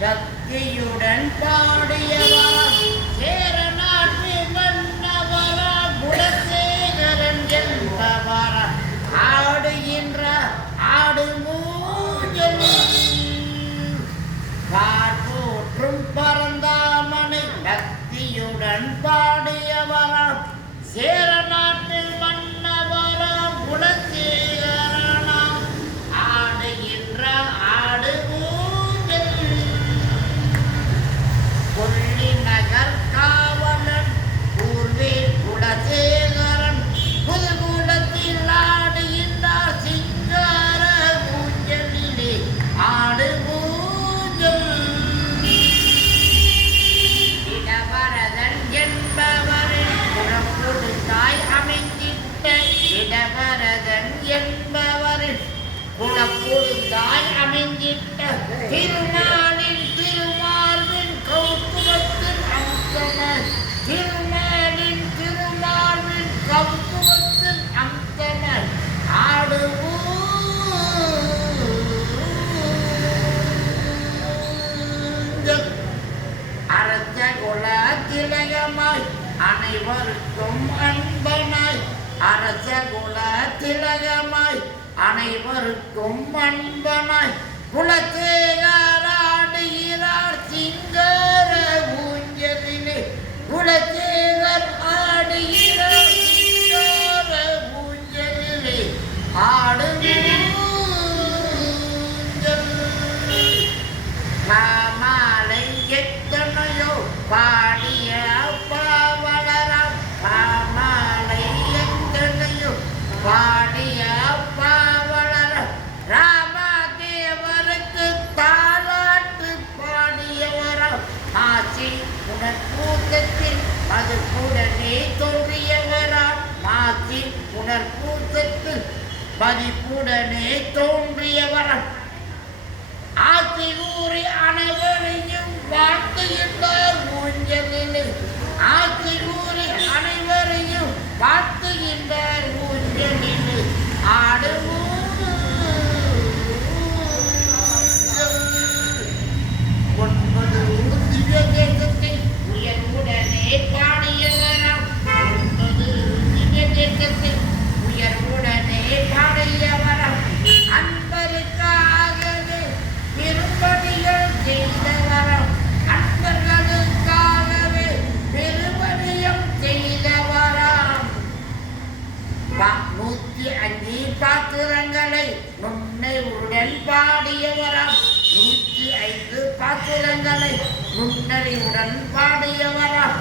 பக்தியுடன் பாடியவரம் சேர நாட்டு மன்னவர குலசேகரன் என்பவர ஆடுகின்ற ஆடு போற்றும் பரந்தாமனை பக்தியுடன் பாடியவரம் சேர நாட்டில் மன்னவர குலசேகரனாம் ஆடுகின்ற ஆடு கொல்லி நகர் காவலன் பூர்வே குலசேகரன் புதுகுலத்தில் ஆடுகின்றார் சிங்கார ஊஞ்சலிலே ஆடு ஊஞ்சல் இடவரதன் என்பவரின் குலப்பொழுதாய் அமைந்திட்ட இடவரதன் என்பவரின் குலப்பொழுதாய் அமைந்திட்ட திருநாளில் திருமார்பின் கௌத்துவத்தின் அம்சமாய் திருநாளின் திருமார்பின் கௌத்துவத்தின் அம்சமாய் ஆடுவோம் அரச குல திலகமாய் அனைவருக்கும் அன்பனாய் அரச குல திலகமாய் அனைவருக்கும் அன்பனாய் குலசேகர ஆடுகிறார் சிங்கார ஊஞ்சலிலே குலசேகர் ஆடுகிறார் சிங்கார ஊஞ்சலிலே ஆடு மாலை எத்தனையோ பாடிய பாவலராம் மாலை எத்தனையோ பாடிய பாவலராம் ராமதேவருக்கு தாலாட்டு பாடியவராம் ஆசி புனர்பூசத்தில் மதுப்புடனே தோன்றியவராம் மாசி புனர்பூசத்தில் மதிப்புடனே தோன்றியவராம் ஆசி கூறி அனைவரையும் வாழ்த்துகின்றார் ஊஞ்சலிலே ஆசி கூறி அனைவரையும் வாழ்த்துகின்றார் ஊஞ்சலிலே ஆடுவோம் ஒன்பது திவ்ய தேசத்தில் உயர்வுடனே பாடியவராம் ஒன்பது திவ்ய தேசத்தில் உயர்வுடனே பாடியவராம் அன்பருக்காகவே பெரும்படிகள் செய்தவரம் அன்பர்களுக்காகவே பெரும்படியம் செய்தவராம் 105 பாத்திரங்களை நுண்ணறிவுடன் பாடியவராம் 105 பாத்திரங்களை நுண்ணறிவுடன் பாடியவராம்